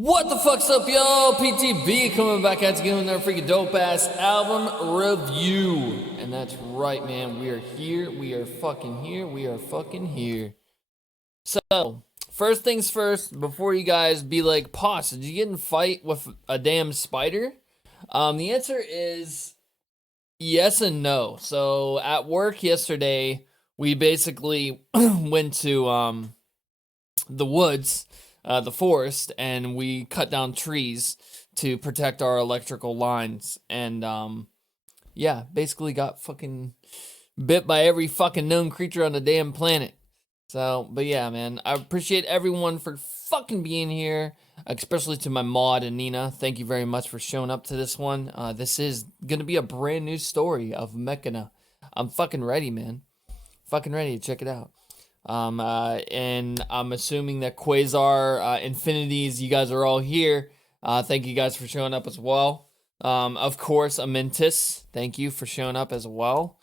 What the fuck's up, y'all? PTB coming back at you again with another freaking dope ass album review. And that's right, man. We are here. We are fucking here. We are fucking here. So, first things first, before you guys be like, Poss, did you get in a fight with a damn spider? The answer is yes and no. So, at work yesterday, we basically went to the woods, the forest, and we cut down trees to protect our electrical lines. And yeah, basically got fucking bit by every fucking known creature on the damn planet. So, but yeah, man, I appreciate everyone for fucking being here, especially to my mod and Nina. Thank you very much for showing up to this one. This is gonna be a brand new story of Mechina. I'm fucking ready, man. Fucking ready to check it out. And I'm assuming that Quasar, Infinities, you guys are all here. Thank you guys for showing up as well. Of course, Amentis, thank you for showing up as well.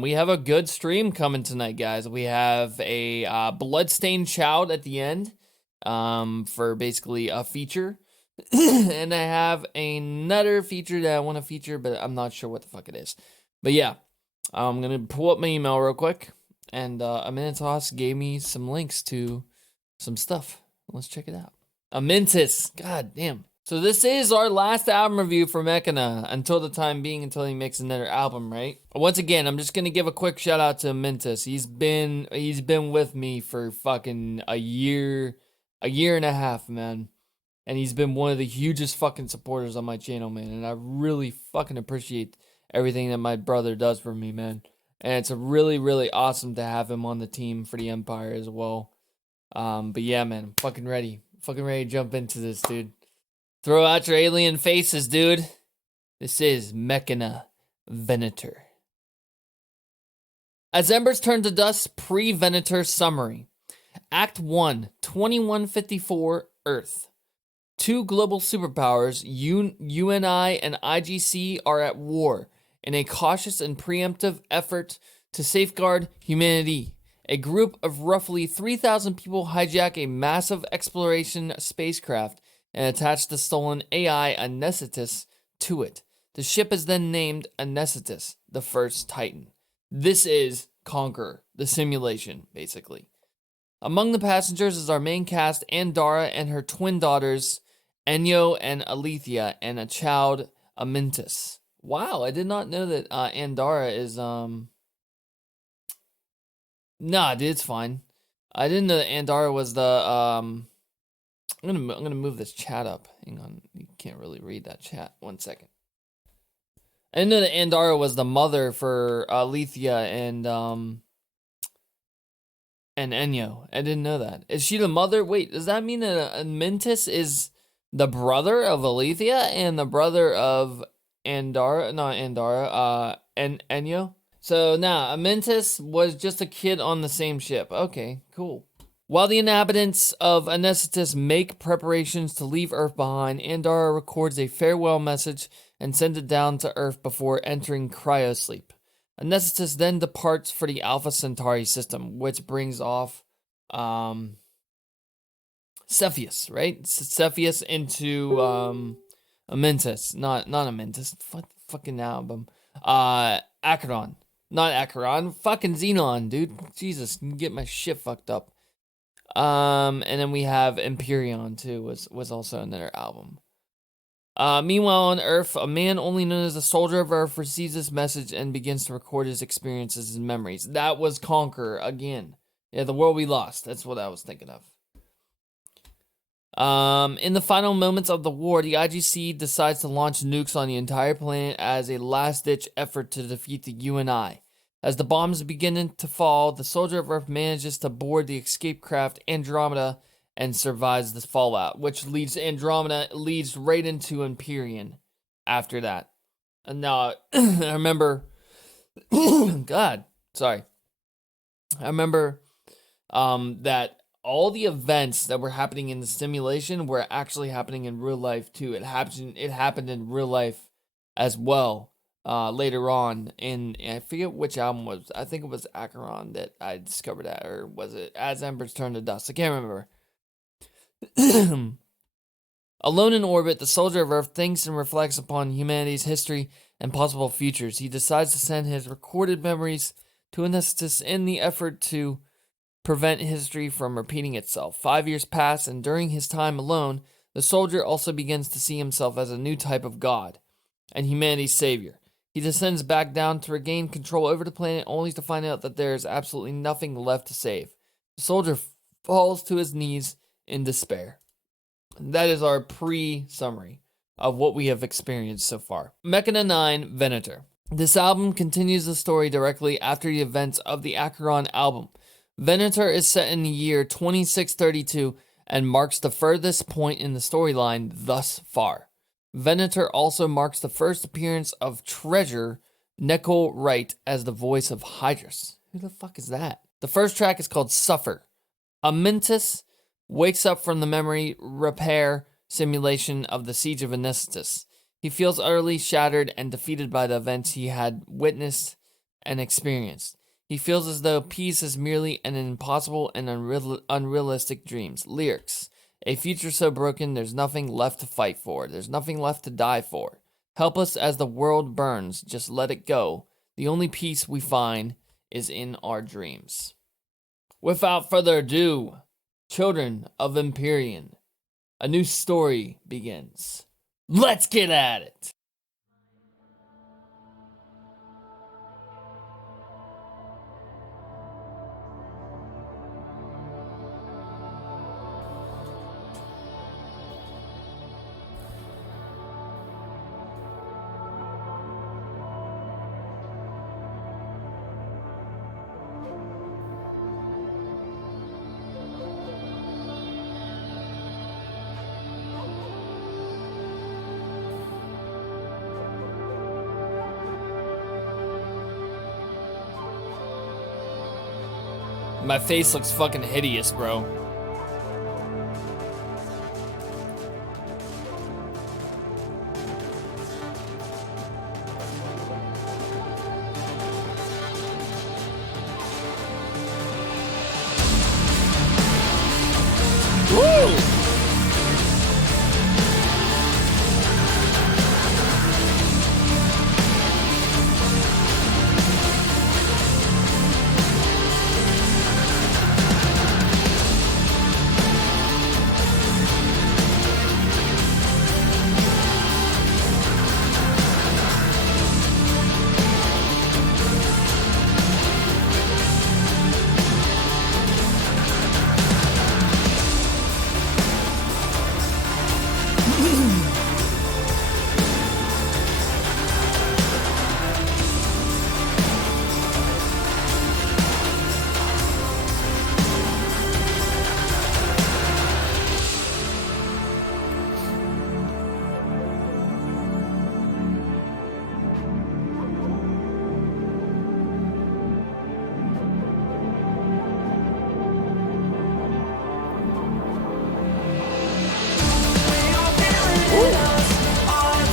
We have a good stream coming tonight, guys. We have a Bloodstained Child at the end, for basically a feature. And I have another feature that I want to feature, but I'm not sure what the fuck it is. But yeah, I'm gonna pull up my email real quick. And Amenitas gave me some links to some stuff. Let's check it out. Amentis, god damn. So this is our last album review for Mechina until the time being, until he makes another album, right? Once again, I'm just gonna give a quick shout out to Amentis. He's been with me for fucking a year and a half, man. And he's been one of the hugest fucking supporters on my channel, man. And I really fucking appreciate everything that my brother does for me, man. And it's a really, really awesome to have him on the team for the Empire as well. But yeah, man, I'm fucking ready. Fucking ready to jump into this, dude. Throw out your alien faces, dude. This is Mechina Venator. As Embers Turn to Dust, pre-Venator summary. Act 1, 2154 Earth. Two global superpowers, UNI and IGC, are at war in a cautious and preemptive effort to safeguard humanity. A group of roughly 3,000 people hijack a massive exploration spacecraft and attach the stolen AI Anesthetis to it. The ship is then named Anesthetis, the first Titan. This is Conqueror, the simulation, basically. Among the passengers is our main cast, Andara and her twin daughters, Enyo and Alethea, and a child, Amentis. Wow, I did not know that Andara is Nah, dude, it's fine. I didn't know that Andara was the I'm gonna move this chat up. Hang on, you can't really read that chat. 1 second. I didn't know that Andara was the mother for Alethea and Enyo. I didn't know that. Is she the mother? Wait, does that mean that Amentis is the brother of Alethea and the brother of Andara, not Andara, and Enyo? So now, Amentis was just a kid on the same ship. Okay, cool. While the inhabitants of Anesthetis make preparations to leave Earth behind, Andara records a farewell message and sends it down to Earth before entering cryosleep. Anesthetis then departs for the Alpha Centauri system, which brings off Cepheus, right? Cepheus into Amentis, not Amentis, fucking album. Acheron, not Acheron, fucking Xenon, dude. Jesus, you can get my shit fucked up. And then we have Empyreon too, was also another album. Meanwhile, on Earth, a man only known as the Soldier of Earth receives this message and begins to record his experiences and memories. That was Conqueror again. Yeah, the world we lost. That's what I was thinking of. In the final moments of the war, the IGC decides to launch nukes on the entire planet as a last-ditch effort to defeat the UNI. As the bombs begin to fall, the Soldier of Earth manages to board the escape craft Andromeda and survives the fallout, which leads right into Empyrean after that. And now, I remember, God, sorry. I remember that all the events that were happening in the simulation were actually happening in real life too. It happened in real life as well later on. And I forget which album was. I think it was Acheron that I discovered that, or was it As Embers Turn to Dust? I can't remember. Alone in orbit, the soldier of Earth thinks and reflects upon humanity's history and possible futures. He decides to send his recorded memories to Anestus in the effort to prevent history from repeating itself. 5 years pass, and during his time alone, the soldier also begins to see himself as a new type of god and humanity's savior. He descends back down to regain control over the planet, only to find out that there is absolutely nothing left to save. The soldier falls to his knees in despair. That is our pre-summary of what we have experienced so far. Mechina 9, Venator. This album continues the story directly after the events of the Acheron album. Venator is set in the year 2632 and marks the furthest point in the storyline thus far. Venator also marks the first appearance of Treasure Nickel Wright as the voice of Hydrus. Who the fuck is that? The first track is called Suffer. Amyntas wakes up from the memory repair simulation of the Siege of Anestus. He feels utterly shattered and defeated by the events he had witnessed and experienced. He feels as though peace is merely an impossible and unrealistic dreams. Lyrics. A future so broken, there's nothing left to fight for. There's nothing left to die for. Helpless as the world burns, just let it go. The only peace we find is in our dreams. Without further ado, Children of Empyrean, a new story begins. Let's get at it! My face looks fucking hideous, bro. Woo!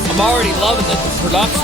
I'm already loving the production.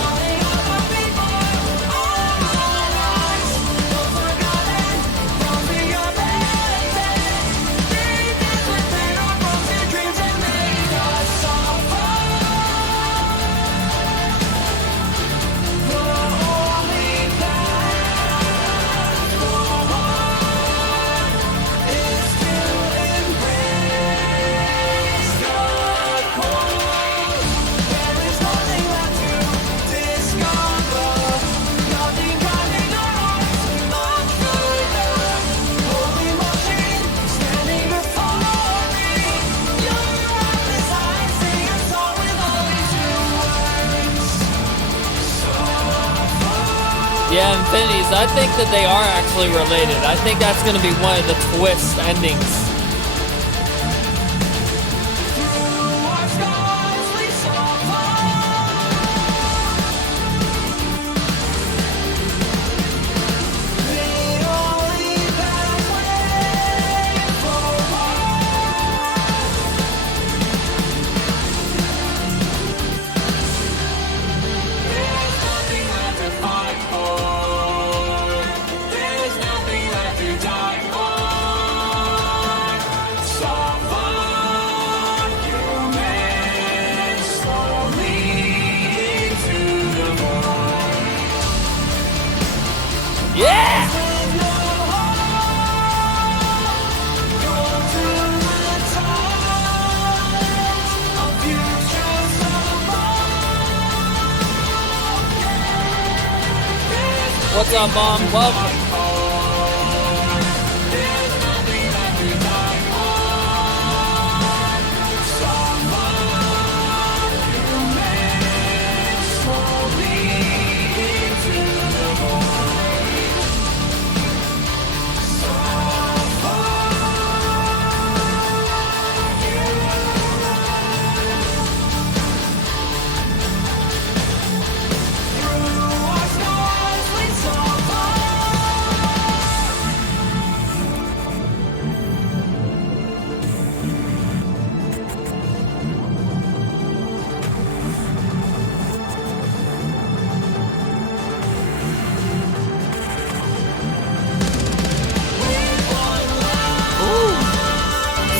Yeah, Infinities, I think that they are actually related. I think that's going to be one of the twist endings. What's up, Mom? Welcome.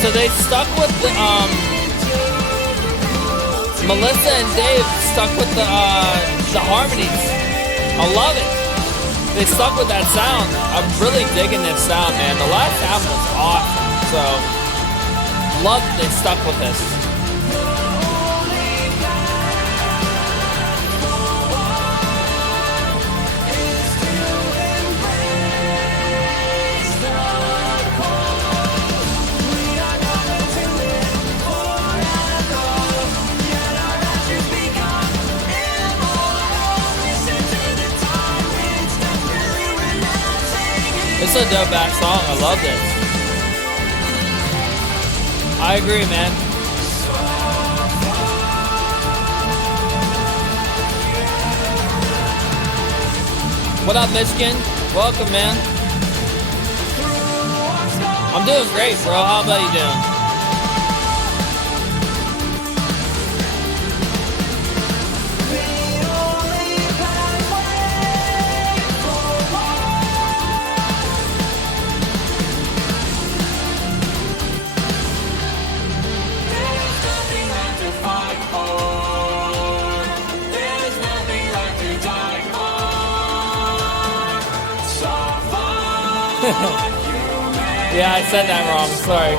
So they stuck with the, Melissa and Dave stuck with the harmonies. I love it. They stuck with that sound. I'm really digging this sound, man. The last album was awesome. So, love that they stuck with this. It's a dope back song. I love this. I agree, man. What up, Michigan? Welcome, man. I'm doing great, bro. How about you doing? Yeah, I said that wrong. Sorry.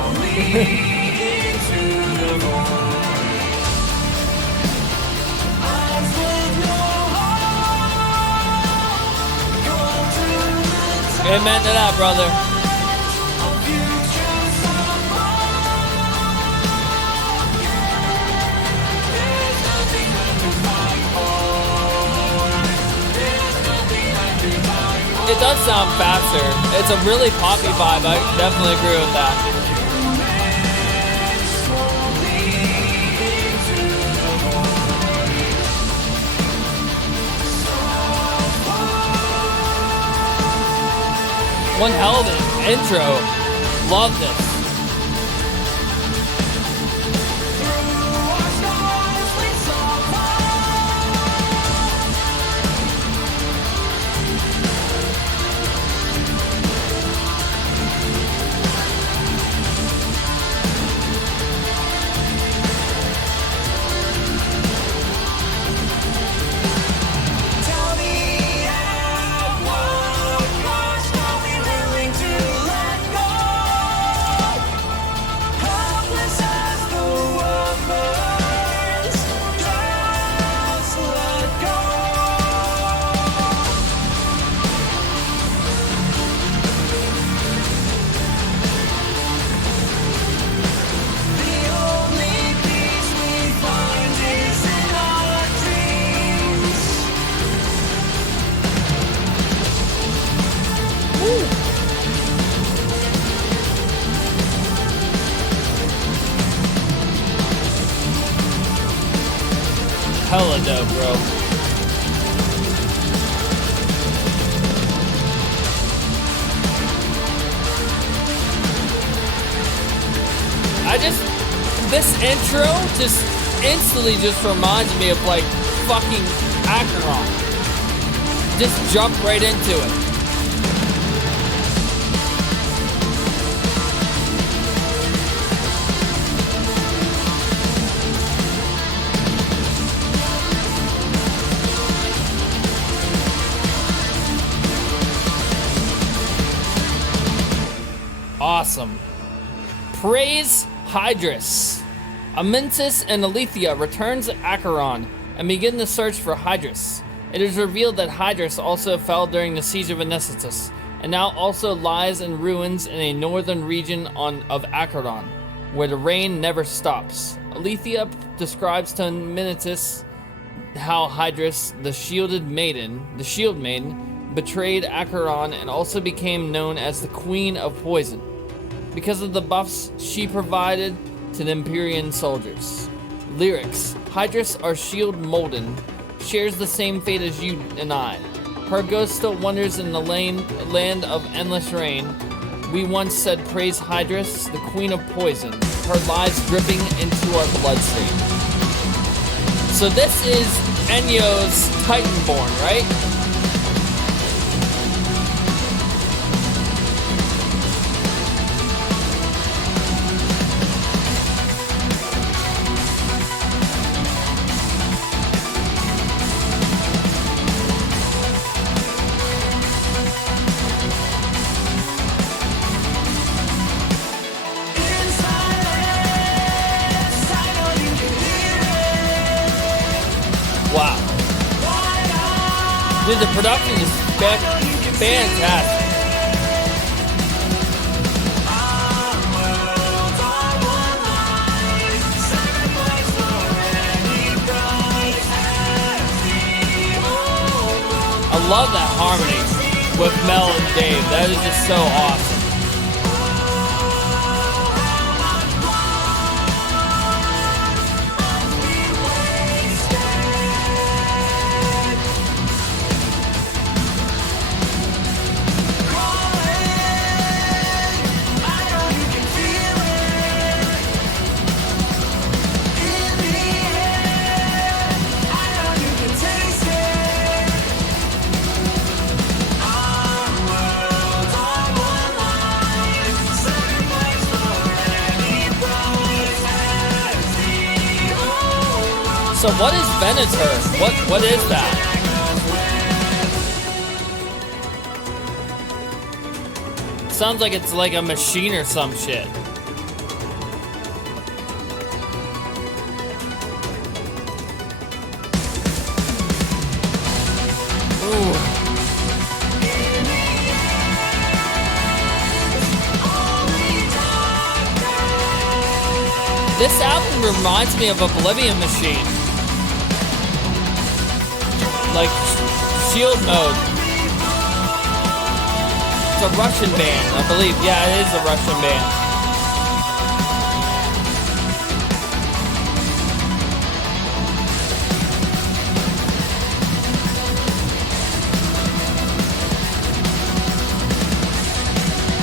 Amen to that, brother. It does sound faster. It's a really poppy vibe. I definitely agree with that. One hell of an intro. Love this. Hella dope, bro. This intro just instantly just reminds me of like fucking Acheron. Just jump right into it. Awesome. Praise Hydrus. Amentus and Alethea returns Acheron and begin the search for Hydrus, It is revealed that Hydrus also fell during the siege of Venator, and now also lies in ruins in a northern region of Acheron, where the rain never stops. Alethea describes to Menitis how Hydrus, the shield maiden, betrayed Acheron and also became known as the Queen of Poison, because of the buffs she provided to the Empyrean soldiers. Lyrics. Hydrus, our shield molten, shares the same fate as you and I. Her ghost still wanders in the land of endless rain. We once said praise Hydrus, the Queen of Poison, her lives dripping into our bloodstream. So this is Enyo's Titanborn, right? Wow. Dude, the production is fantastic. I love that harmony with Mel and Dave. That is just so awesome. So what is Venator? What is that? Sounds like it's like a machine or some shit. Ooh. This album reminds me of Oblivion Machine. Like Shield Mode. It's a Russian band, I believe. Yeah, it is a Russian band.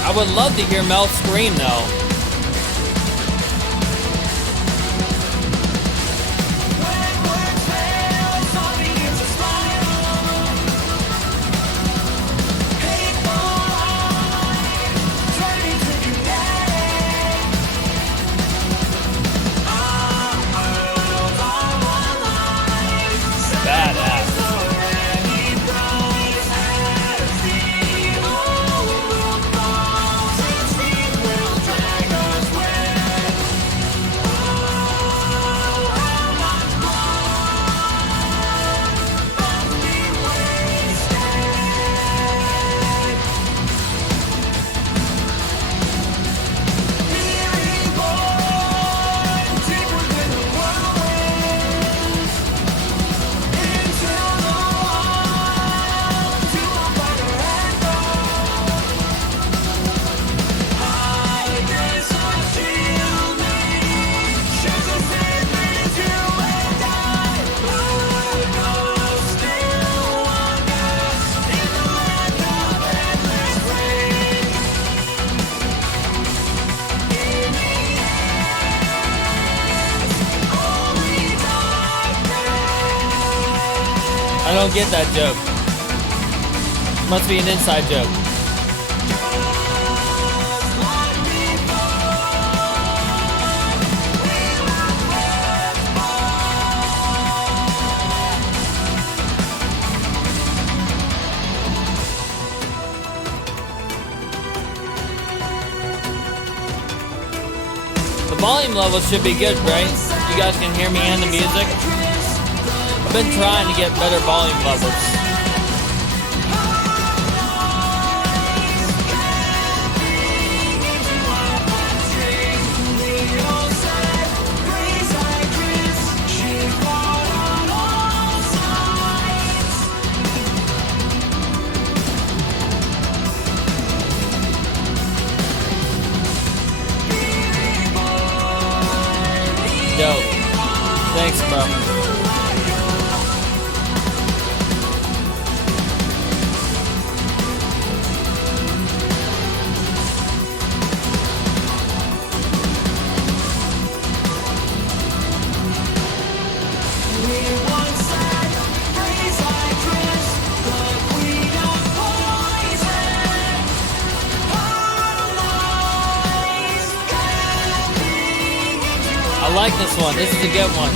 I would love to hear Mel scream though. I don't get that joke. Must be an inside joke. The volume level should be good, right? You guys can hear me and the music. I've been trying to get better volume levels. Dope. Thanks, bro. I like this one. This is a good one.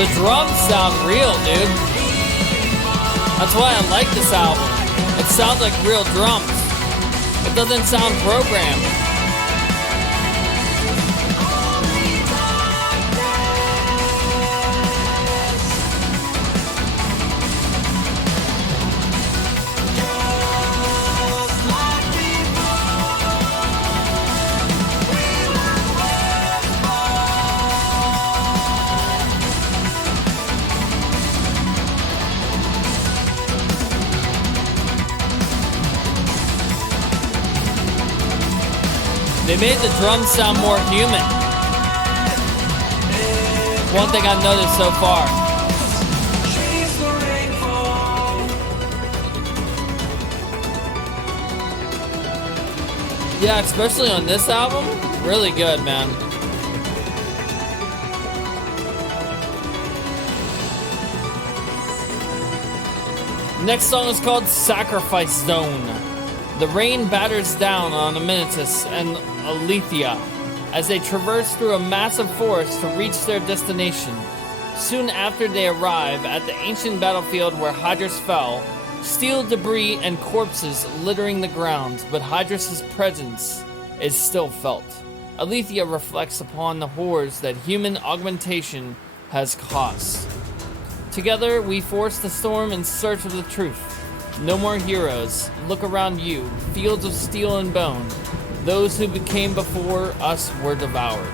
The drums sound real, dude. That's why I like this album. It sounds like real drums. It doesn't sound programmed. They made the drums sound more human. One thing I've noticed so far. Yeah, especially on this album, really good, man. Next song is called Sacrifice Zone. The rain batters down on Amenitus and Alethea as they traverse through a massive forest to reach their destination. Soon after they arrive at the ancient battlefield where Hydrus fell, steel debris and corpses littering the ground, but Hydrus' presence is still felt. Alethea reflects upon the horrors that human augmentation has caused. Together, we force the storm in search of the truth. No more heroes. Look around you. Fields of steel and bone. Those who became before us were devoured.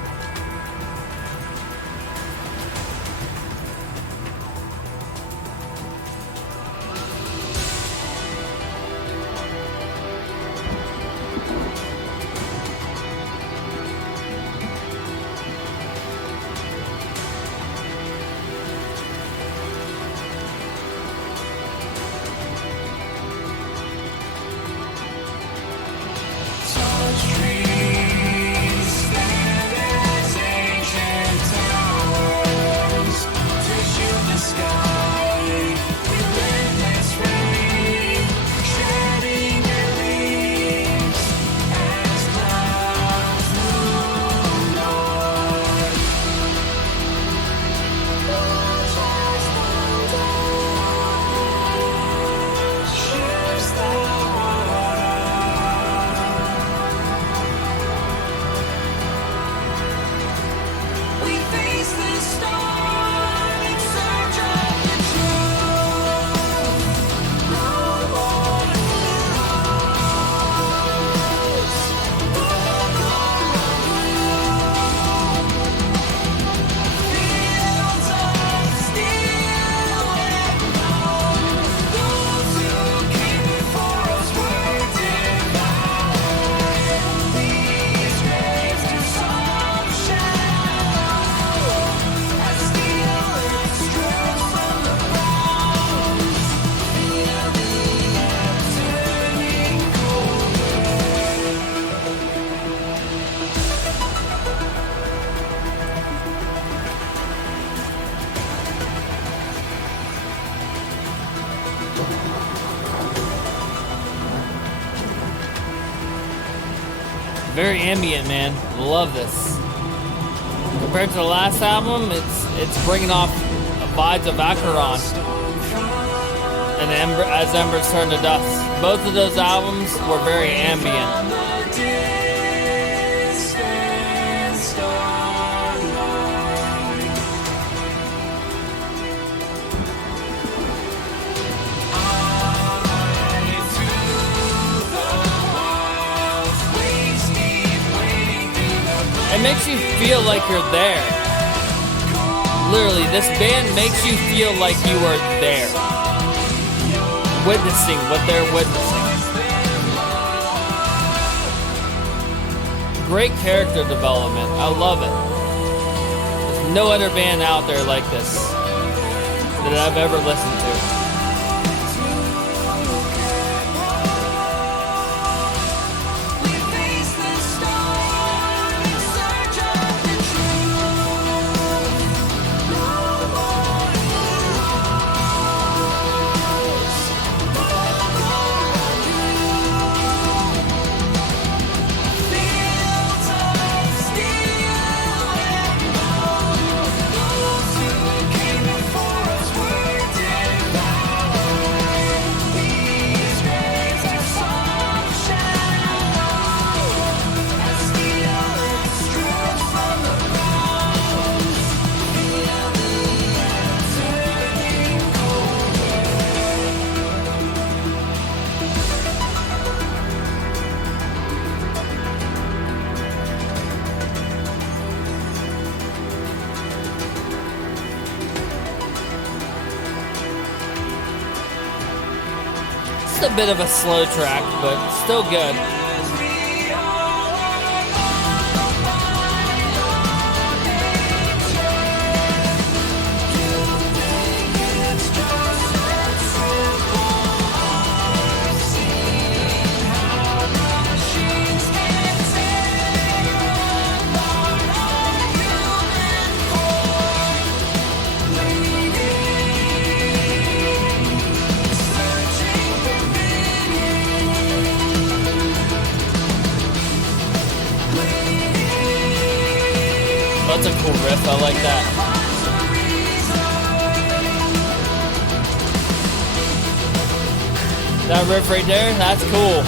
Very ambient, man. Love this. Compared to the last album, it's bringing off vibes of Acheron and as Embers Turn to Dust. Both of those albums were very ambient. It makes you feel like you're there. Literally, this band makes you feel like you are there, witnessing what they're witnessing. Great character development. I love it. There's no other band out there like this that I've ever listened to. It's a bit of a slow track, but still good. That's a cool riff, I like that. That riff right there, that's cool.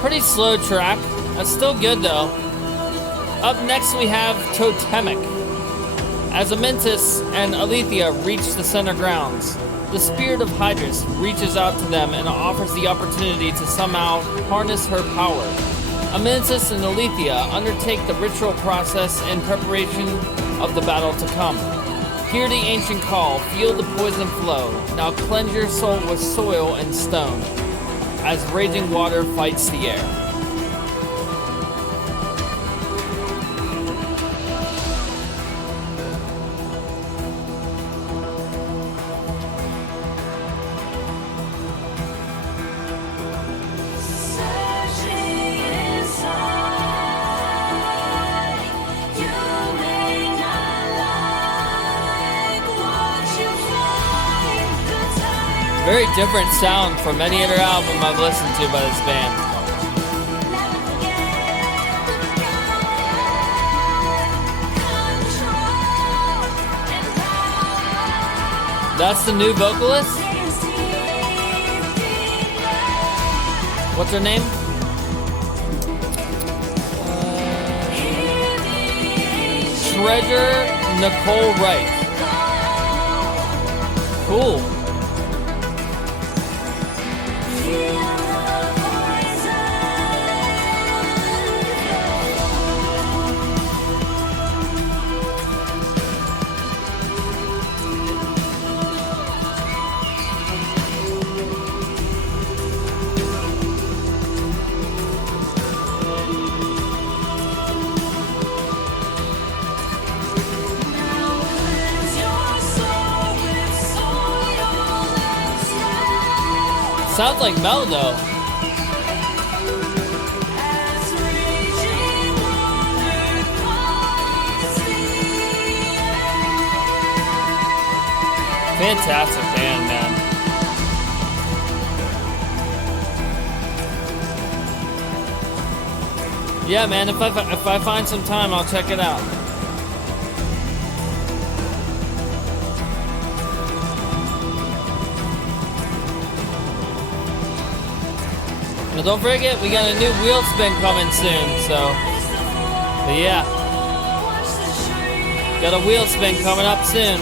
Pretty slow track. That's still good though. Up next we have Totemic. As Amentis and Alethea reach the center grounds, the spirit of Hydrus reaches out to them and offers the opportunity to somehow harness her power. Amentis and Alethea undertake the ritual process in preparation of the battle to come. Hear the ancient call, feel the poison flow. Now cleanse your soul with soil and stone, as raging water fights the air. Very different sound from any other album I've listened to by this band. That's the new vocalist? What's her name? Treasure Nicole Wright. Cool. Sounds like Mel though. Fantastic band, man. Yeah, man, if I find some time, I'll check it out. Now don't forget, we got a new wheel spin coming soon, so. But yeah. Got a wheel spin coming up soon.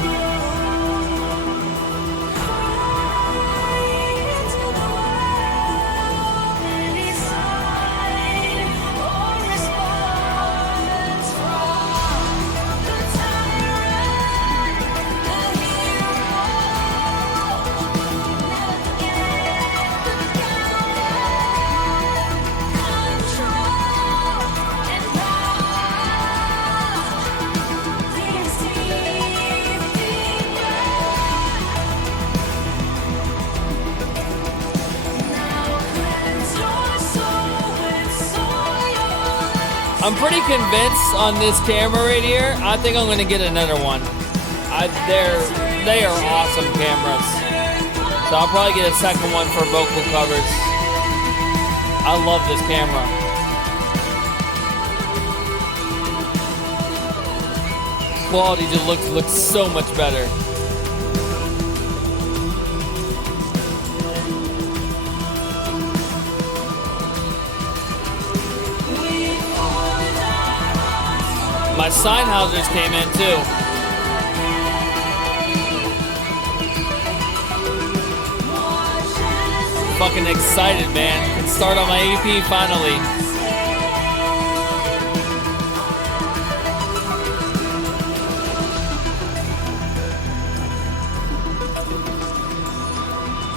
I'm pretty convinced on this camera right here. I think I'm gonna get another one. They are awesome cameras. So I'll probably get a second one for vocal covers. I love this camera. Quality just looks so much better. My Sennheisers came in too. Fucking excited, man. Can start on my EP finally.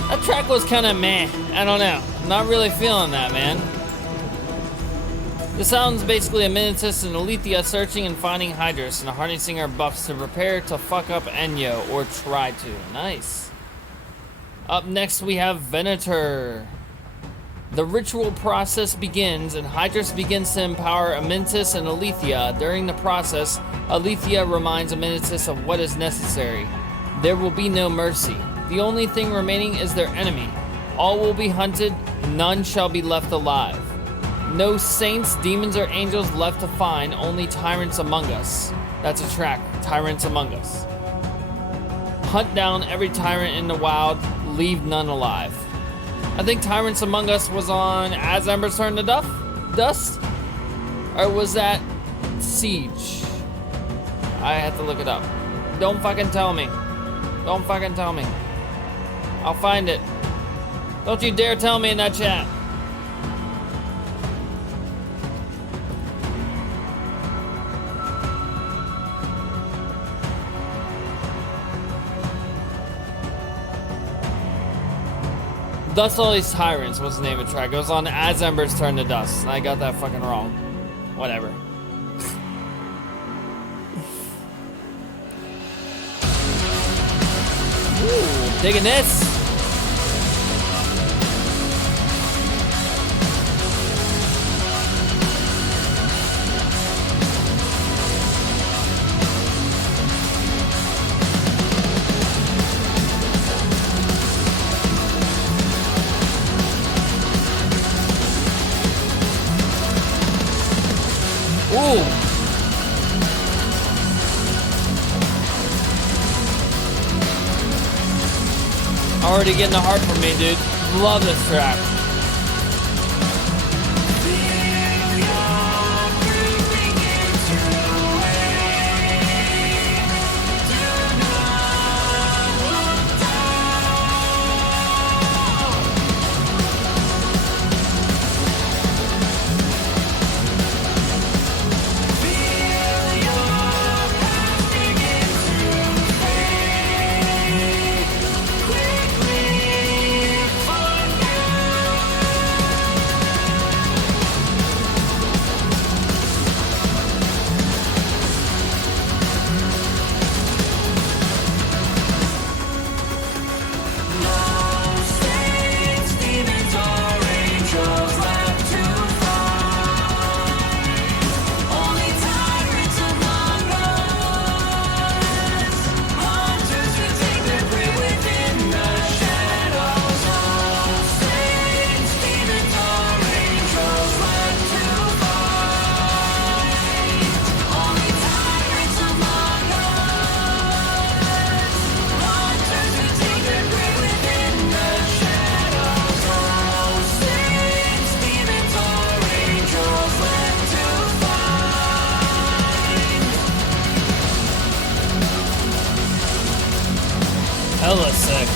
That track was kind of meh. I don't know. I'm not really feeling that, man. The sound's basically a Menitis and Alethea searching and finding Hydrus and harnessing her buffs to prepare to fuck up Enyo, or try to. Nice. Up next we have Venator. The ritual process begins and Hydrus begins to empower Amenitis and Alethea. During the process, Alethea reminds Amenitis of what is necessary. There will be no mercy. The only thing remaining is their enemy. All will be hunted, none shall be left alive. No saints, demons, or angels left to find, only tyrants among us. That's a track, Tyrants Among Us. Hunt down every tyrant in the wild, leave none alive. I think Tyrants Among Us was on As Embers Turn to Dust? Or was that Siege? I have to look it up. Don't fucking tell me. Don't fucking tell me. I'll find it. Don't you dare tell me in that chat. Dust All These Tyrants was the name of the track. It was on As Embers Turn to Dust. And I got that fucking wrong. Whatever. Ooh, digging this. Ooh. Already getting the heart from me, dude. Love this track. Hella sick.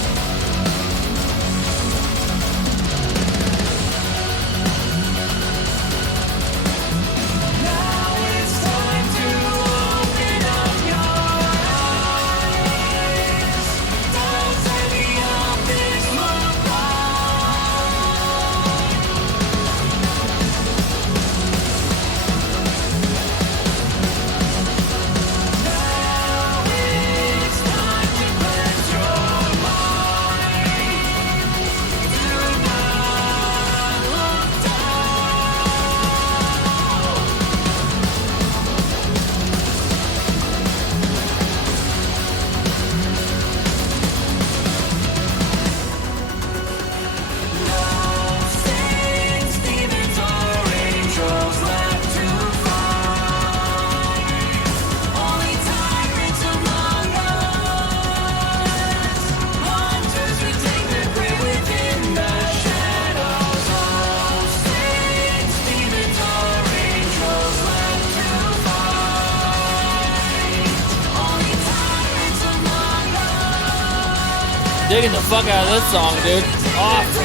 Digging the fuck out of this song, dude. Awesome.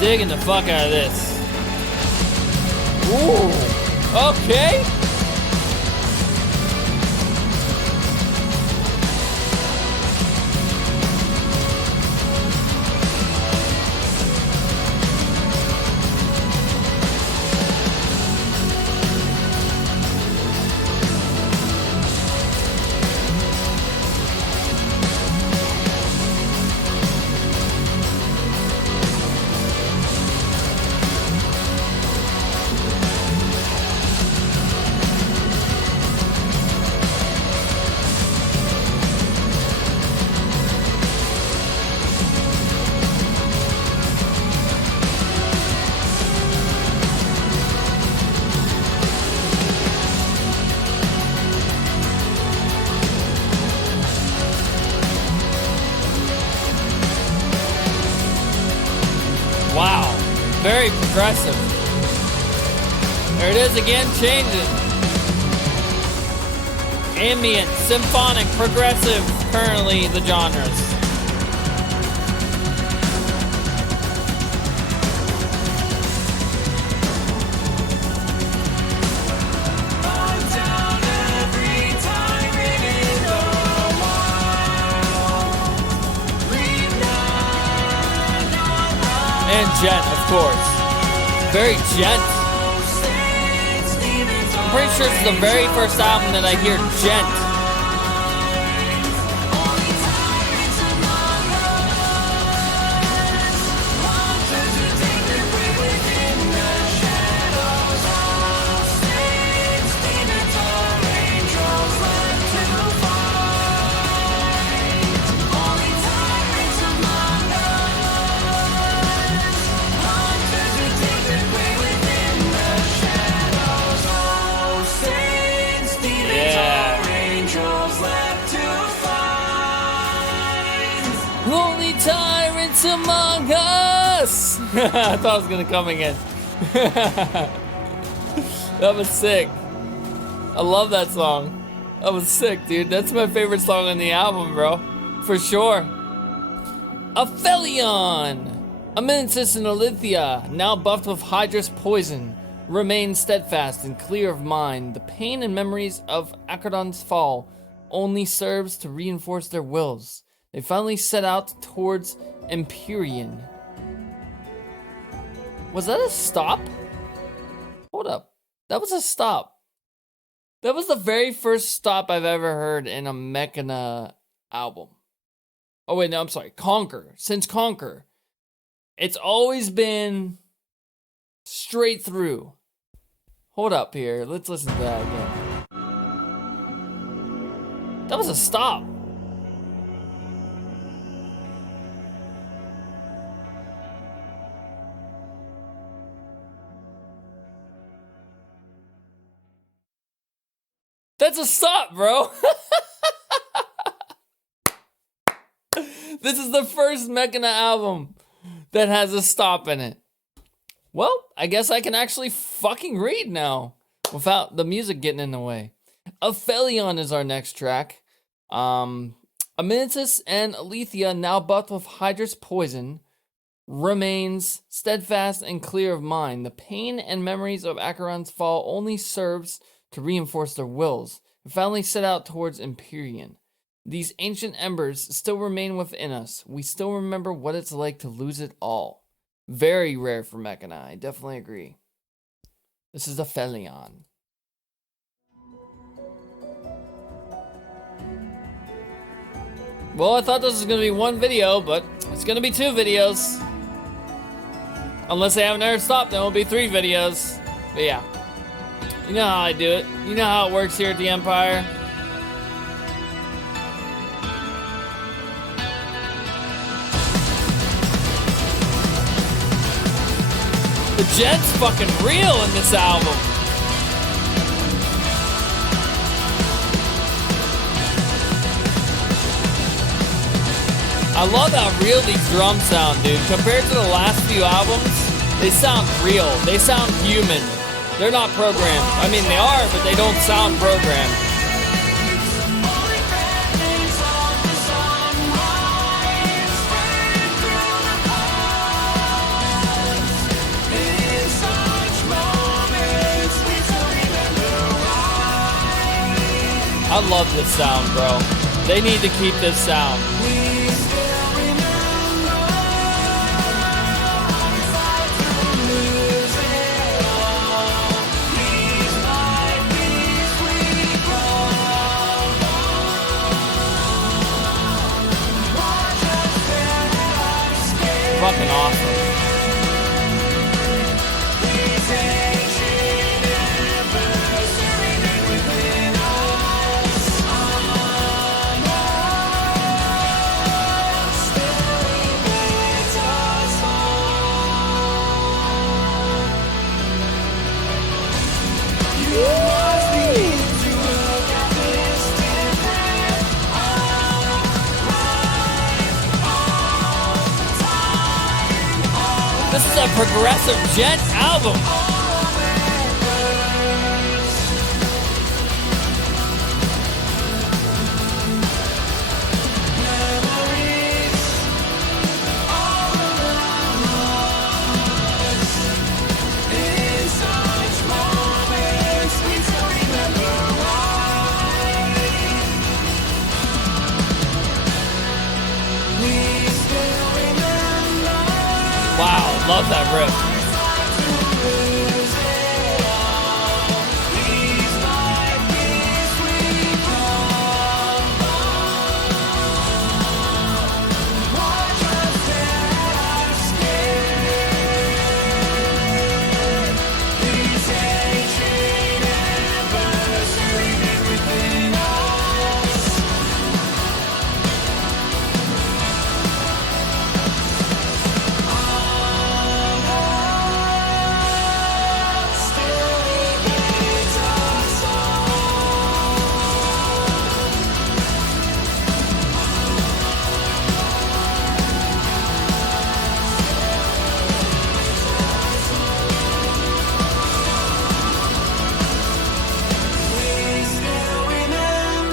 Digging the fuck out of this. Ooh. Okay. Wow, very progressive. There it is again, changing. Ambient, symphonic, progressive, currently the genres. And gent, of course. Very gent. I'm pretty sure it's the very first album that I hear gent. Yes! I thought it was gonna come again. That was sick. I love that song. That was sick, dude. That's my favorite song on the album, bro. For sure. Aphelion! Amensis and Alithia, now buffed with Hydra's poison, remain steadfast and clear of mind. The pain and memories of Acheron's fall only serves to reinforce their wills. They finally set out towards Empyrean. Was that a stop? Hold up. That was a stop. That was the very first stop I've ever heard in a Mechina album. Oh wait, no, I'm sorry. Conquer. Since Conquer. It's always been straight through. Hold up here. Let's listen to that again. That was a stop. That's a stop, bro. This is the first Mechina album that has a stop in it. Well, I guess I can actually fucking read now without the music getting in the way. Aphelion is our next track. Amensis and Alethea, now buffed with Hydra's poison, remains steadfast and clear of mind. The pain and memories of Acheron's fall only serves to reinforce their wills, and finally set out towards Empyrean. These ancient embers still remain within us. We still remember what it's like to lose it all. Very rare for Mechina, I definitely agree. This is Aphelion. Well, I thought this was going to be one video, but it's going to be 2 videos. Unless they have another stop, then it'll be 3 videos. But yeah. You know how I do it. You know how it works here at the Empire. The Jet's fucking real in this album. I love how real these drums sound, dude. Compared to the last few albums, they sound real. They sound human. They're not programmed. I mean, they are, but they don't sound programmed. I love this sound, bro. They need to keep this sound. Fucking awesome. This is a progressive Jet album. Wow, love that riff.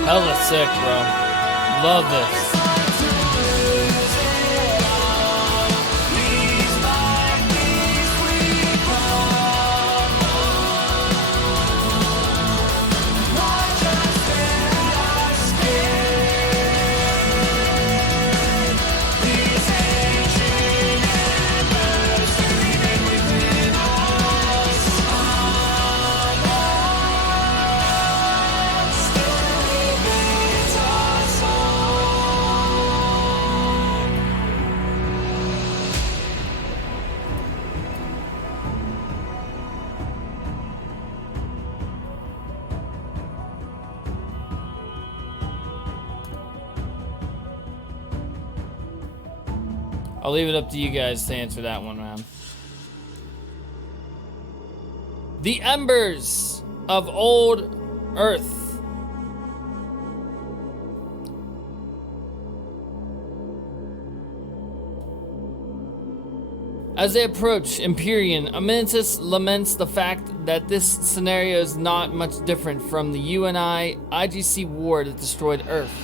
Hella sick, bro. Love this. I'll leave it up to you guys to answer that one, man. The embers of old Earth. As they approach Empyrean, Amentus laments the fact that this scenario is not much different from the UNI IGC war that destroyed Earth.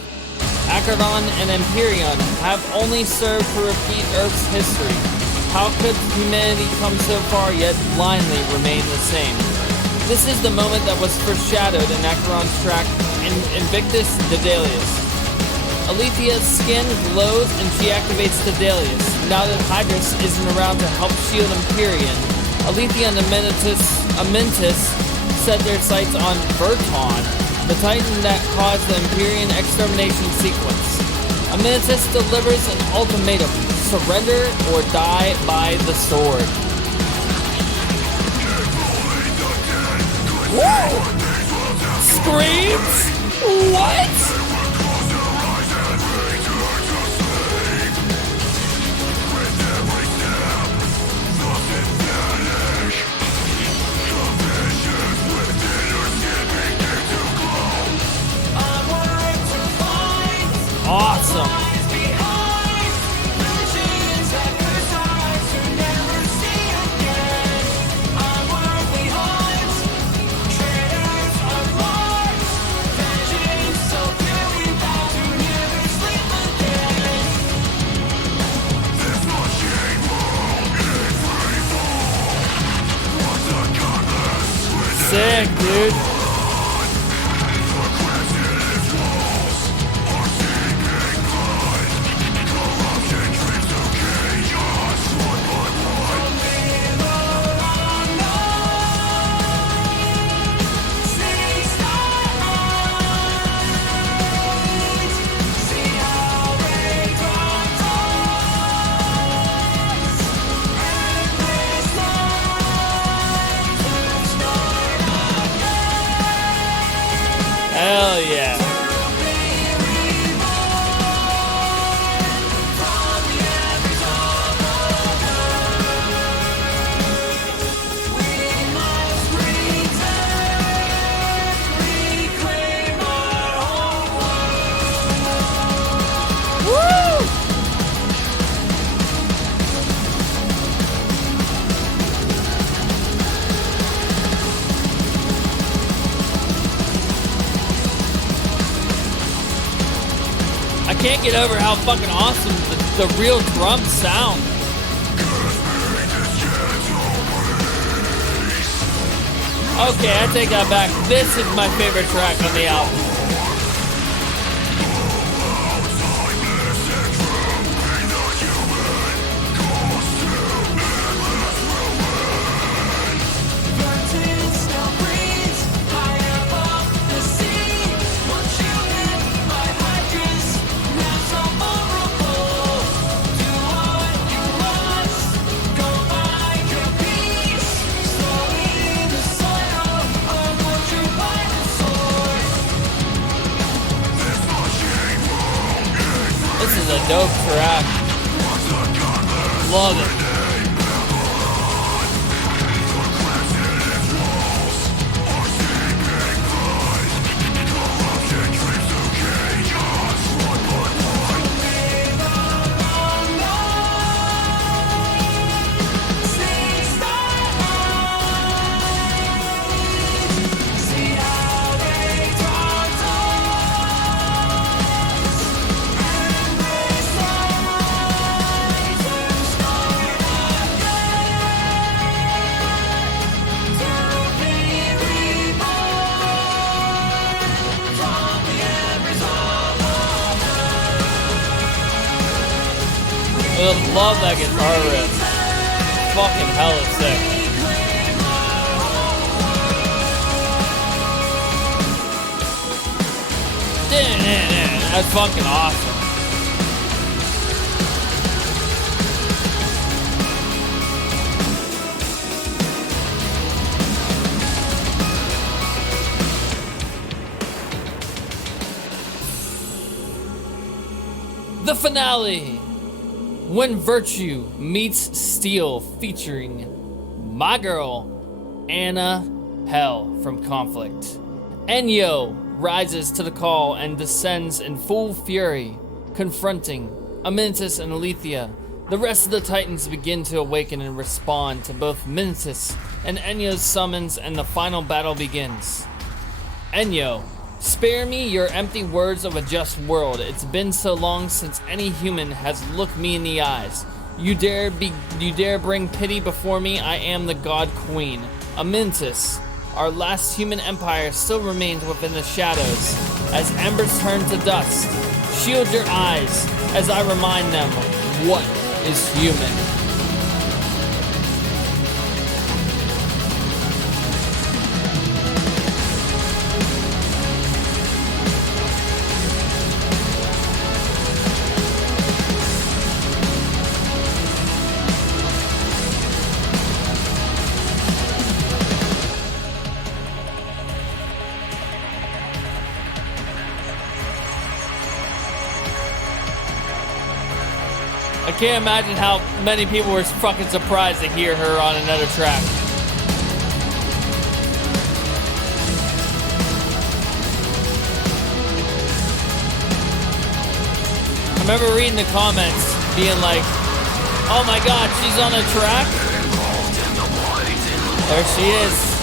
Acheron and Empyrean have only served to repeat Earth's history. How could humanity come so far yet blindly remain the same? This is the moment that was foreshadowed in Acheron's track in Invictus Daedalus. Alethea's skin glows and she activates Daedalus. Now that Hydrus isn't around to help shield Empyrean, Alethea and Amentus set their sights on Verton, the titan that caused the Empyrean extermination sequence. Amentus delivers an ultimatum: surrender or die by the sword. Whoa! Screams? What? Awesome. Sick, dude. Hell yeah. I can't get over how fucking awesome the real drums sound. Okay, I take that back. This is my favorite track on the album. This is a dope track. Love it. fucking love that guitar riff. Fucking hella sick. That's fucking awesome. The finale! When Virtue Meets Steel, featuring my girl, Anna Hell from Conflict. Enyo rises to the call and descends in full fury, confronting Amyntas and Alethea. The rest of the Titans begin to awaken and respond to both Amyntas and Enyo's summons, and the final battle begins. Enyo, spare me your empty words of a just world. It's been so long since any human has looked me in the eyes. You dare bring pity before me? I am the God Queen. Amyntas, our last human empire still remains within the shadows. As embers turn to dust, shield your eyes as I remind them what is human. I can't imagine how many people were fucking surprised to hear her on another track. I remember reading the comments being like, oh my god, she's on a track? There she is.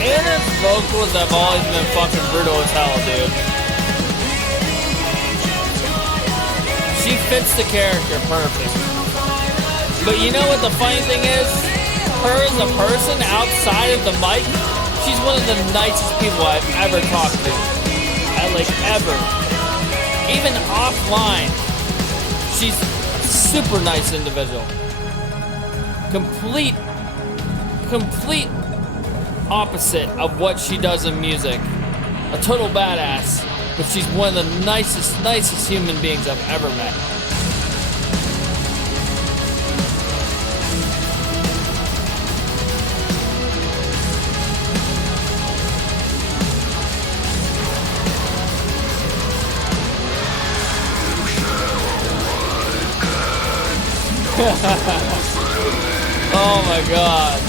Anna's vocals have always been fucking brutal as hell, dude. She fits the character perfect. But you know what the funny thing is? Her as a person outside of the mic, she's one of the nicest people I've ever talked to. Ever. Even offline, she's a super nice individual. Complete opposite of what she does in music. A total badass, but she's one of the nicest human beings I've ever met. Oh my god.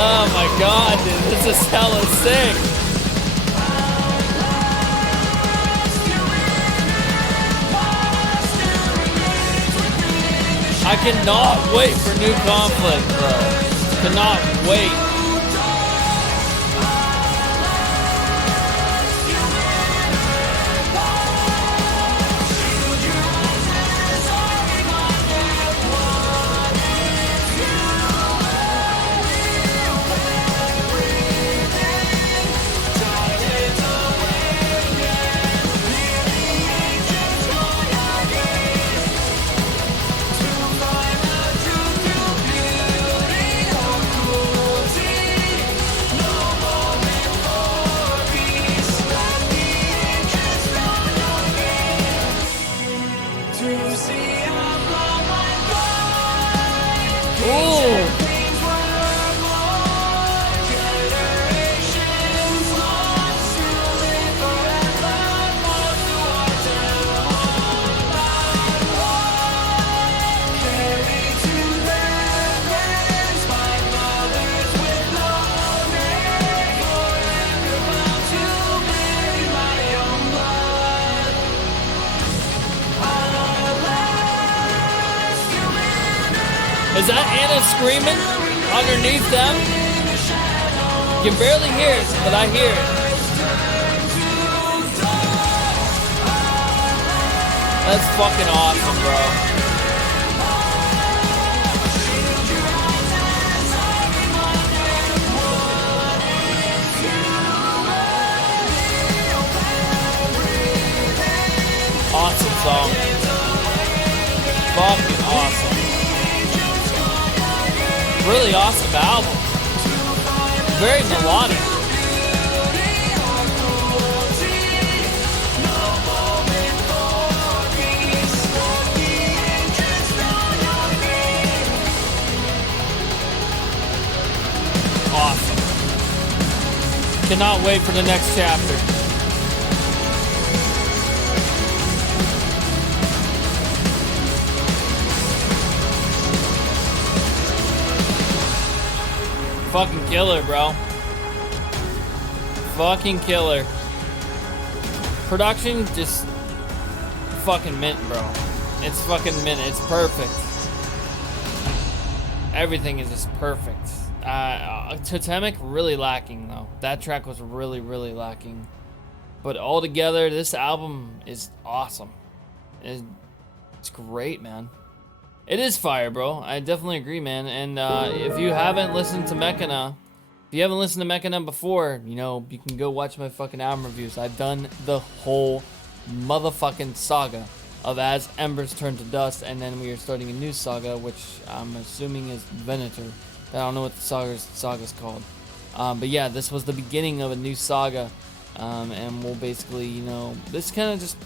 Oh my god, dude, this is hella sick. I cannot wait for new conflict, bro. Cannot wait. Ooh. Is that Anna screaming underneath them? You can barely hear it, but I hear it. That's fucking awesome, bro. Awesome song. Fucking awesome. Really awesome album. Very melodic. Awesome. Cannot wait for the next chapter. Fucking killer, bro. Fucking killer. Production just fucking mint, bro. It's fucking mint. It's perfect. Everything is just perfect. Totemic really lacking though. That track was really, really lacking. But altogether, this album is awesome. It's great, man. It is fire, bro. I definitely agree, man. And if you haven't listened to Mechina, before, you know, you can go watch my fucking album reviews. I've done the whole motherfucking saga of As Embers Turn to Dust, and then we are starting a new saga, which I'm assuming is Venator. I don't know what the saga's called. But yeah, this was the beginning of a new saga, and we'll basically, you know, this kind of just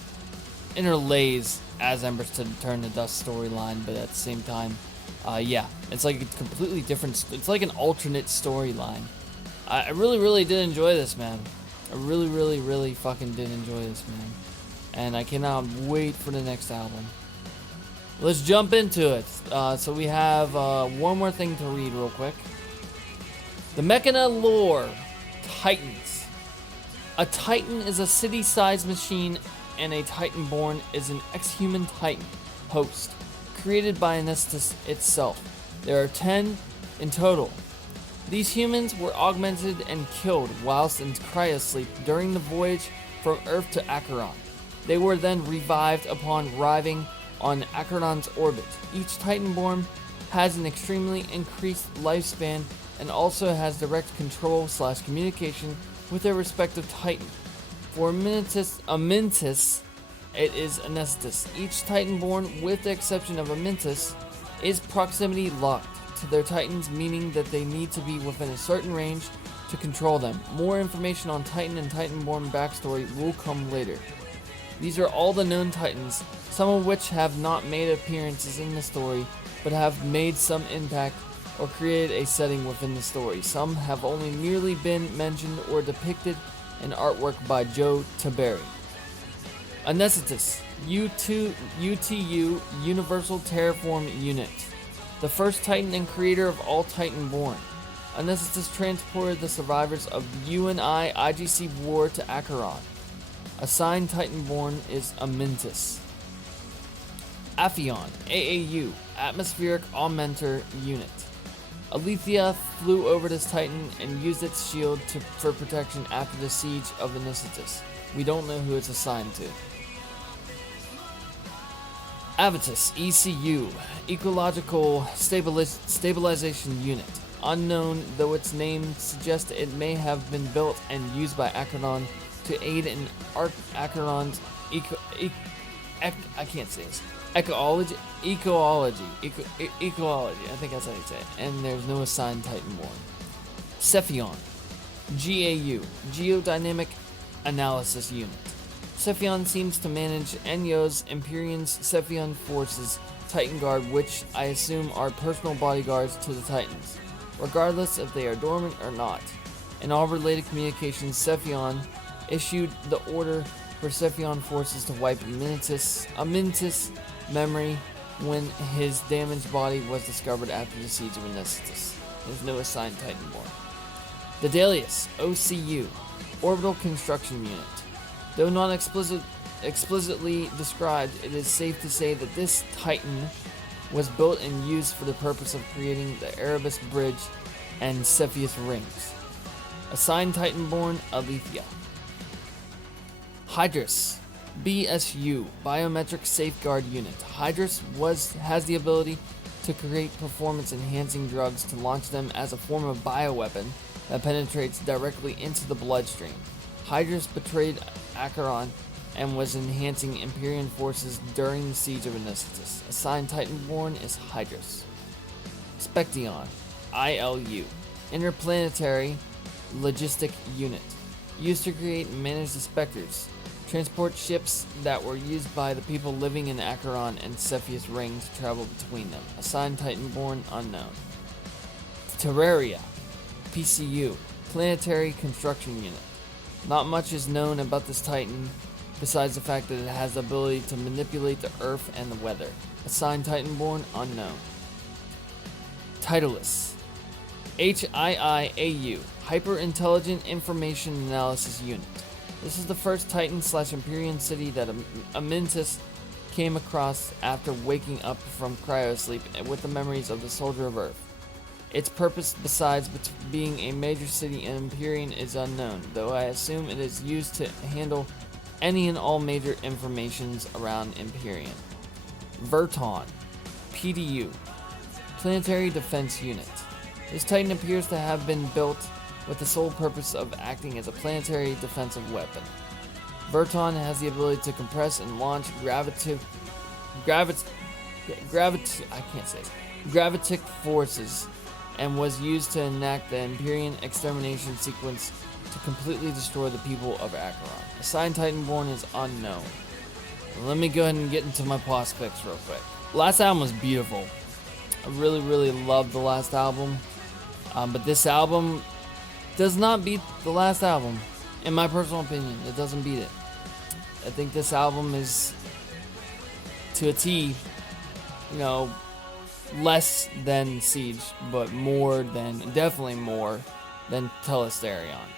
interlays As Embers Turn to Dust storyline, but at the same time, yeah, it's like a completely different. It's like an alternate storyline. I really, really did enjoy this, man. I really, really, really fucking did enjoy this, man. And I cannot wait for the next album. Let's jump into it. So we have one more thing to read real quick. The Mechina lore, Titans. A Titan is a city-sized machine, and a Titanborn is an ex-human Titan host, created by Anestus itself. There are 10 in total. These humans were augmented and killed whilst in cryosleep during the voyage from Earth to Acheron. They were then revived upon arriving on Acheron's orbit. Each Titanborn has an extremely increased lifespan and also has direct control/communication with their respective Titan. For Amintus, it is Anestus. Each Titanborn, with the exception of Amintus, is proximity locked to their Titans, meaning that they need to be within a certain range to control them. More information on Titan and Titanborn backstory will come later. These are all the known Titans, some of which have not made appearances in the story, but have made some impact or created a setting within the story. Some have only merely been mentioned or depicted in artwork by Joe Taberi. Anestus, UTU, Universal Terraform Unit. The first Titan and creator of all Titanborn. Anestus transported the survivors of UNI IGC war to Acheron. Assigned Titanborn is Amintus. Aphion, AAU, Atmospheric Augmenter Unit. Alethea flew over this Titan and used its shield for protection after the siege of Anestus. We don't know who it's assigned to. Avitus, ECU, Ecological Stabilization Unit. Unknown, though its name suggests it may have been built and used by Acheron to aid in Acheron's I can't say this. Ecology. I think that's how you say it. And there's no assigned Titanborn. Cephion, GAU, Geodynamic Analysis Unit. Cephion seems to manage Enyo's, Empyrean's, Cephion forces, Titan Guard, which I assume are personal bodyguards to the Titans, regardless if they are dormant or not. In all related communications, Cephion issued the order for Cephion forces to wipe Amyntas' memory when his damaged body was discovered after the siege of Anestus. There's no assigned Titanborn. The Dalius, OCU, Orbital Construction Unit. Though not explicitly described, it is safe to say that this Titan was built and used for the purpose of creating the Erebus Bridge and Cepheus Rings. Assigned Titanborn, Alethea. Hydrus, BSU, Biometric Safeguard Unit. Hydrus has the ability to create performance-enhancing drugs to launch them as a form of bioweapon that penetrates directly into the bloodstream. Hydrus betrayed Acheron and was enhancing Empyrean forces during the siege of Anestus. Assigned Titanborn is Hydrus. Specteon, ILU, Interplanetary Logistic Unit. Used to create and manage the Spectres. Transport ships that were used by the people living in Acheron and Cepheus Ring to travel between them. Assigned Titanborn, unknown. Terraria, PCU, Planetary Construction Unit. Not much is known about this Titan, besides the fact that it has the ability to manipulate the earth and the weather. Assigned Titanborn, unknown. Titulus, HIIAU, Hyper Intelligent Information Analysis Unit. This is the first Titan/Empyrean city that Amyntas came across after waking up from cryosleep with the memories of the Soldier of Earth. Its purpose, besides being a major city in Empyrean, is unknown, though I assume it is used to handle any and all major informations around Empyrean. Verton, PDU, Planetary Defense Unit. This Titan appears to have been built with the sole purpose of acting as a planetary defensive weapon. Verton has the ability to compress and launch gravitic forces and was used to enact the Empyrean extermination sequence to completely destroy the people of Acheron. Assigned Titanborn is unknown. Let me go ahead and get into my pause picks real quick. Last album was beautiful. I really loved the last album. But this album does not beat the last album, in my personal opinion. It doesn't beat it. I think this album is, to a T, less than Siege, but definitely more than Telesterion.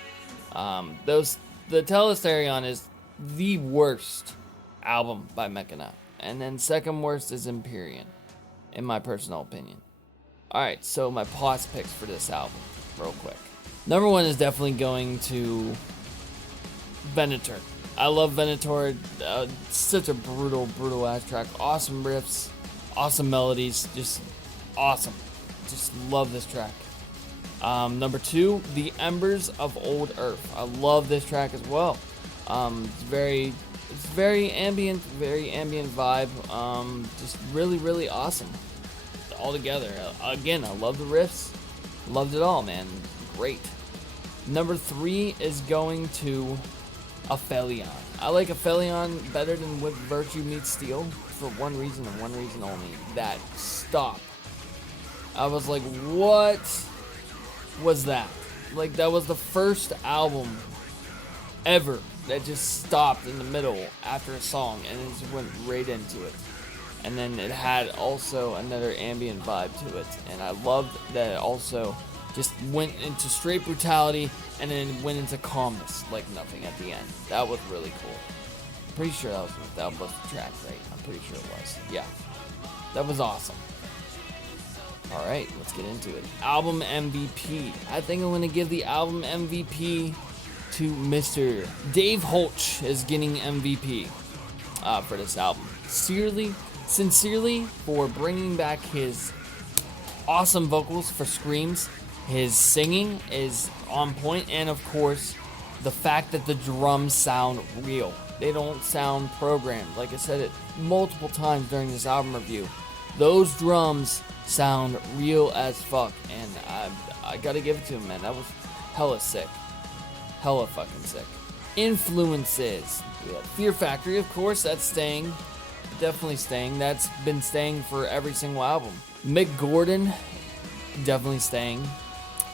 The Telesterion is the worst album by Mechina, and then second worst is Empyrean, in my personal opinion. Alright, so my pause picks for this album, real quick. Number one is definitely going to Venator. I love Venator. Such a brutal ass track. Awesome riffs, awesome melodies, just awesome. Just love this track. Number two, The Embers of Old Earth. I love this track as well. It's very ambient vibe. Just really awesome. All together. Again, I love the riffs. Loved it all, man. Great. Number three is going to Aphelion. I like Aphelion better than With Virtue Meets Steel for one reason and one reason only. That stop. I was like, what was that? Like, that was the first album ever that just stopped in the middle after a song and it just went right into it. And then it had also another ambient vibe to it. And I loved that it also just went into straight brutality and then went into calmness like nothing at the end. That was really cool. I'm pretty sure that was the track, right? I'm pretty sure it was. Yeah. That was awesome. Alright, let's get into it. Album MVP. I think I'm going to give the album MVP to Mr. Dave Holch is getting MVP for this album. Sincerely for bringing back his awesome vocals for screams. His singing is on point, and of course, the fact that the drums sound real. They don't sound programmed. Like I said it multiple times during this album review. Those drums sound real as fuck, and I gotta give it to him, man. That was hella sick. Hella fucking sick. Influences. We have Fear Factory, of course, that's staying. Definitely staying. That's been staying for every single album. Mick Gordon, definitely staying.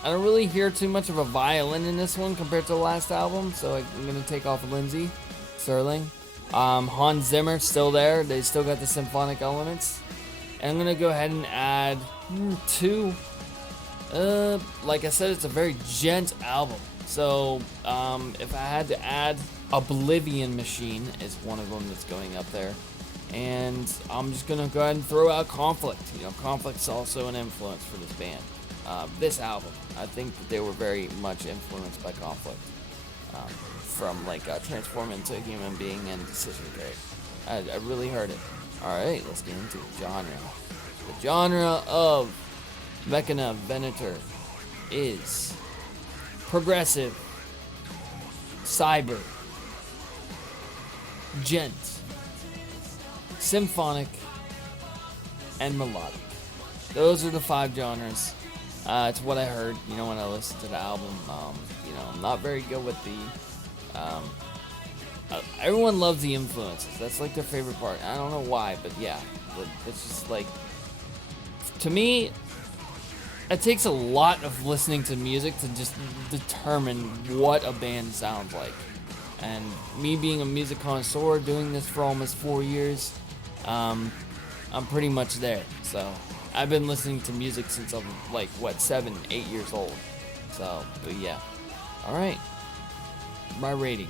I don't really hear too much of a violin in this one compared to the last album, so I'm gonna take off Lindsey Sterling. Hans Zimmer, still there. They still got the symphonic elements. And I'm gonna go ahead and add 2. Like I said, it's a very gent album. So, if I had to add, Oblivion Machine is one of them that's going up there. And I'm just gonna go ahead and throw out Conflict. You know, Conflict's also an influence for this band. This album, I think that they were very much influenced by Conflict. From like Transform into a Human Being and Disintegrate. I really heard it. Alright, let's get into genre. The genre of Mechina Venator is progressive, cyber, gent, symphonic, and melodic. Those are the 5 genres. It's what I heard, you know, when I listened to the album. You know, I'm not very good with the, everyone loves the influences. That's like their favorite part. I don't know why, but yeah, it's just like, to me, it takes a lot of listening to music to just determine what a band sounds like. And me being a music connoisseur, doing this for almost 4 years, I'm pretty much there. So I've been listening to music since I'm like, 7, 8 years old. So, but yeah. Alright. My rating.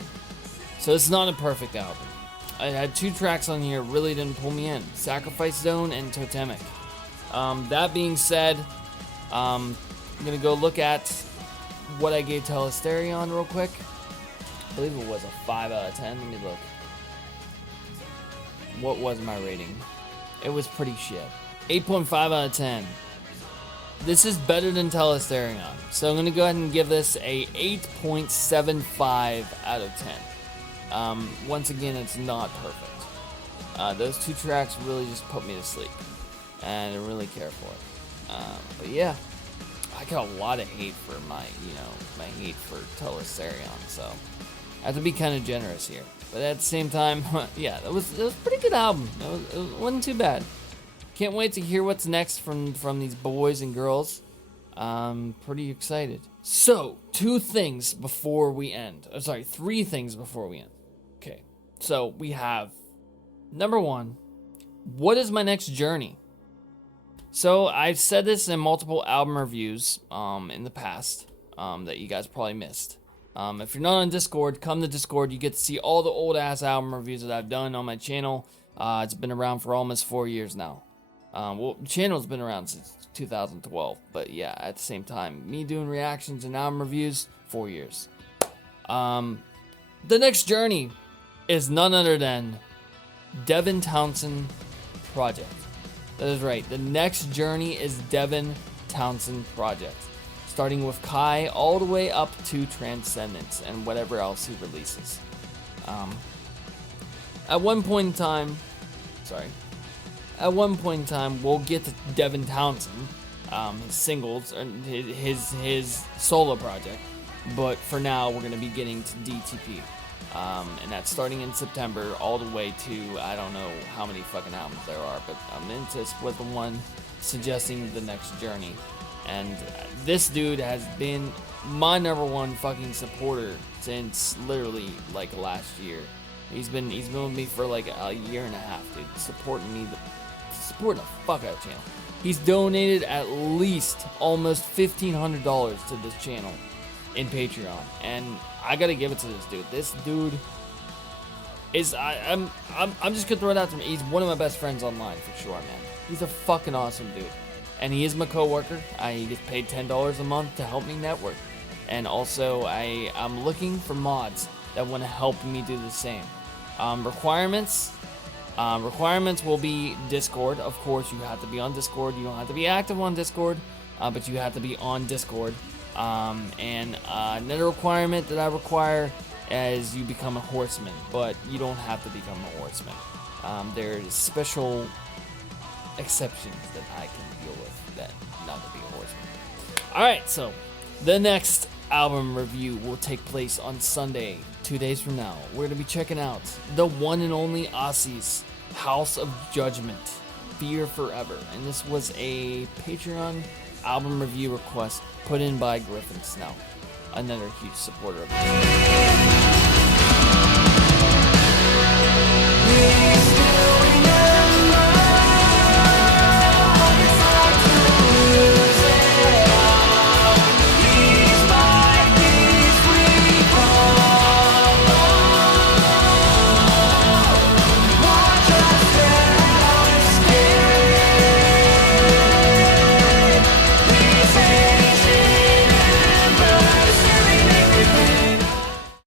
So it's not a perfect album. I had 2 tracks on here really didn't pull me in. Sacrifice Zone and Totemic. That being said, I'm going to go look at what I gave Telesterion real quick. I believe it was a 5 out of 10. Let me look. What was my rating? It was pretty shit. 8.5 out of 10. This is better than Telesterion. So I'm going to go ahead and give this a 8.75 out of 10. Once again, it's not perfect. Those 2 tracks really just put me to sleep. And I didn't really care for it. But yeah, I got a lot of hate for my hate for Telesterion. So I have to be kind of generous here. But at the same time, yeah, it was a pretty good album. It wasn't too bad. Can't wait to hear what's next from these boys and girls. Pretty excited. So, 3 things before we end. Okay, so we have, number 1, what is my next journey? So, I've said this in multiple album reviews in the past that you guys probably missed. If you're not on Discord, come to Discord. You get to see all the old-ass album reviews that I've done on my channel. It's been around for almost 4 years now. The channel's been around since 2012, but yeah, at the same time, me doing reactions and album reviews, 4 years. The next journey is none other than Devin Townsend Project. That is right, the next journey is Devin Townsend Project, starting with Kai all the way up to Transcendence and whatever else he releases. At one point in time, we'll get to Devin Townsend, his singles, and his solo project. But for now, we're going to be getting to DTP. And that's starting in September all the way to, I don't know how many fucking albums there are, but I'm into split the one suggesting the next journey. And this dude has been my number 1 fucking supporter since literally like last year. He's been with me for like a year and a half, dude, supporting the fuck out of the channel. He's donated at least almost $1,500 to this channel in Patreon, and I gotta give it to this dude. This dude is I'm just gonna throw it out to him. He's one of my best friends online for sure, man. He's a fucking awesome dude, and he is my coworker. He gets paid $10 a month to help me network, and also I'm looking for mods that want to help me do the same. Requirements will be Discord. Of course, you have to be on Discord. You don't have to be active on Discord, but you have to be on Discord. And another requirement that I require is you become a horseman, but you don't have to become a horseman. There's special exceptions that I can deal with that not to be a horseman. Alright, so the next album review will take place on Sunday, 2 days from now. We're going to be checking out the one and only Aussie's House of Judgment, Fear Forever. And this was a Patreon album review request put in by Griffin Snow, another huge supporter of mine.